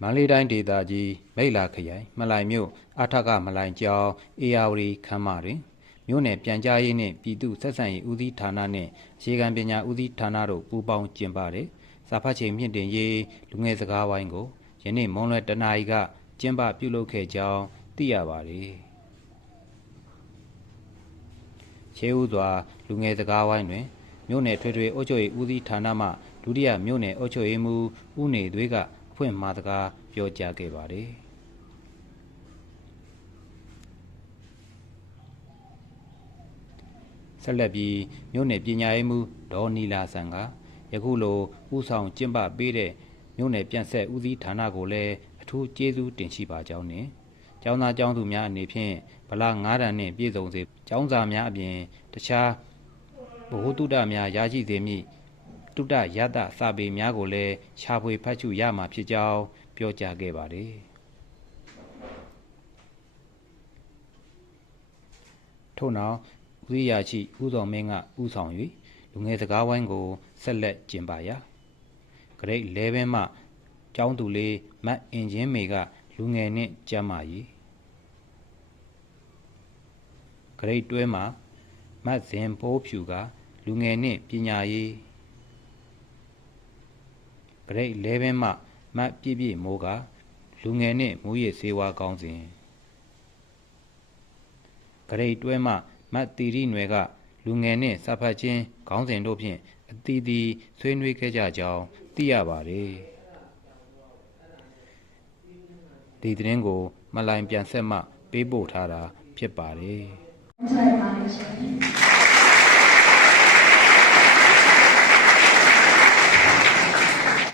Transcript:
မန္တလေးတိုင်းဒေသကြီးမိတ်လာခရိုင်မလိုင်မြို့အထကမလိုင်ကျောင်းအေယာဝတီခမ်းမတွင်မြို့နယ်ပြန်ကြားရေးနှင့်ပြည်သူ့ဆက်ဆံရေးဦးစီးဌာနနှင့်အခြေခံပညာဦးစီးဌာနတို့ပူးပေါင်းကျင်းပတဲ့စာဖတ်ချိန်မြင့်တင်ရေးလူငယ်စကားဝိုင်းကိုယနေ့မွန်းလွဲတနာရီကကျင်းပပြုလုပ်ခဲ့ကြောင်းသိရပါသည်။ရှေးဦးစွာလူငယ်စကားဝိုင်းတွင်မြို့နယ်ထွေထွေအုပ်ချုပ်ရေးဦးစီးဌာနမှဒုတိယမြို့နယ်အုပ်ချုပ်ရေးမှူးဦးနေသွေးကဖွင့်မှာစကားပြောကြားခဲ့ပါတယ်။ဆက်လက်ပြီးမြို့နယ်ပညာရေးမှူးဒေါ်နီလာဆန်ကယခုလိုဦးဆောင်ကျင်းပပေးတဲ့မြို့နယ်ပြန်ဆက်ဦးစီးဌာနကိုလည်းအထူးကျေးဇူးတင်ရှိပါကြောင်းနှင့်ကျောင်းသားကျောင်းသူများအနေဖြင့်ဗလာ9တန်နှင့်ပြည့်စုံစေကျောင်းစာများအပြင်တခြားဗဟုသုတများရရှိစေမည့်တုတရတစာပေများကိုလည်းရှာဖွေဖတ်ရှုရမှာဖြစ်ကြောင်းပြောကြားခဲ့ပါတယ်။ထို့နောက်ဦးစီးရာရှိဦးစောမင်းကဦးဆောင်၍လူငယ်စကားဝိုင်းကိုဆက်လက်ကျင်းပရာဂရိတ်11မှကျောင်းသူလေးမတ်အင်ဂျင်မေကလူငယ်နှင့်ကျန်းမာရေးဂရိတ်တွဲမှာမတ်ဇင်ပိုးဖြူကလူငယ်နှင့်ပညာရေးဂရိတ်11မှမတ်ပြည့်ပြည့်မိုးကလူငယ်နှင့်မူရစ်ဆေးဝါးကောင်းစဉ်ဂရိတ်တွဲမှမတ်တီရီနွယ်ကလူငယ်နှင့်စာဖတ်ခြင်းခေါင်းစဉ်တို့ဖြင့်အသီးသီးဆွေးနွေးခဲ့ကြကြောင်းသိရပါတယ်။ဒီသတင်းကိုမလိုင်ပြန်ဆက်မှပေးပို့ထားတာဖြစ်ပါတယ်။